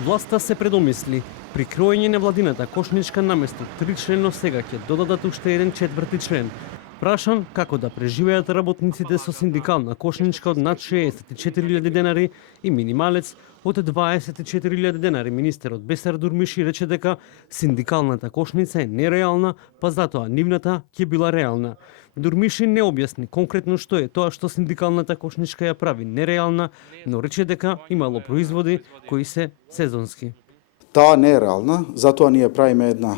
Власта се предомисли. При кроење на владината кошничка наместо 3 члено сега ќе додадат уште еден 4-ти член. Прашан како да преживеат работниците со синдикална кошничка од над 64.000 денари и минималец од 24.000 денари, министерот Бесар Дурмиши рече дека синдикалната кошница е нереална, па затоа нивната ќе била реална. Дурмиши не објасни конкретно што е тоа што синдикалната кошничка ја прави нереална, но рече дека имало производи кои се сезонски. Таа не е реална, затоа ние правиме една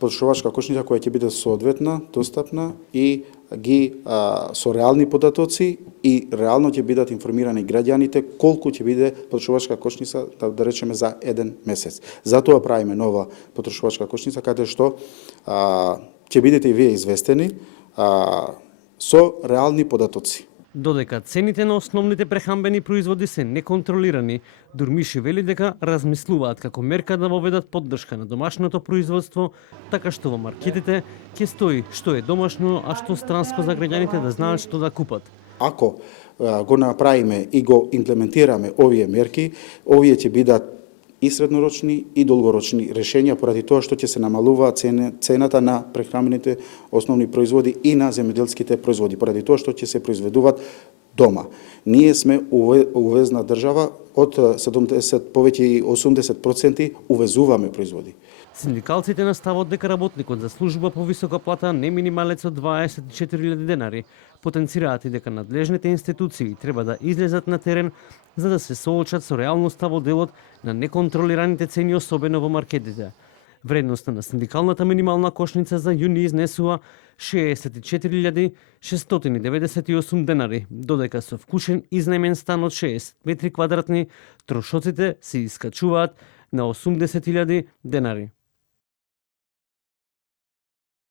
потрошувачка кошница која ќе биде соодветна, достапна и со реални податоци и реално ќе бидат информирани граѓаните колку ќе биде потрошувачка кошница, да речеме за еден месец. Затоа правиме нова потрошувачка кошница каде што ќе бидете и вие известени со реални податоци. Додека цените на основните прехрамбени производи се неконтролирани, Дурмиши вели дека размислуваат како мерка да воведат поддршка на домашното производство, така што во маркетите ќе стои што е домашно, а што странско за граѓаните да знаат што да купат. Ако го направиме и го имплементираме овие мерки, овие ќе бидат и среднорочни и долгорочни решенија поради тоа што ќе се намалува цената на прехрамбените основни производи и на земјоделските производи, поради тоа што ќе се произведуваат дома. Ние сме увезна држава, од 70 повеќе и 80% увезуваме производи. Синдикалците настават дека работникот за служба по висока плата не минималец од 24.000 денари. Потенцираат и дека надлежните институции треба да излезат на терен за да се соочат со реалноста во делот на неконтролираните цени, особено во маркетите. Вредноста на синдикалната минимална кошница за јуни изнесува 64.698 денари, додека со вкушен изнаемен стан од 6 метри квадратни, трошоците се искачуваат на 80.000 денари.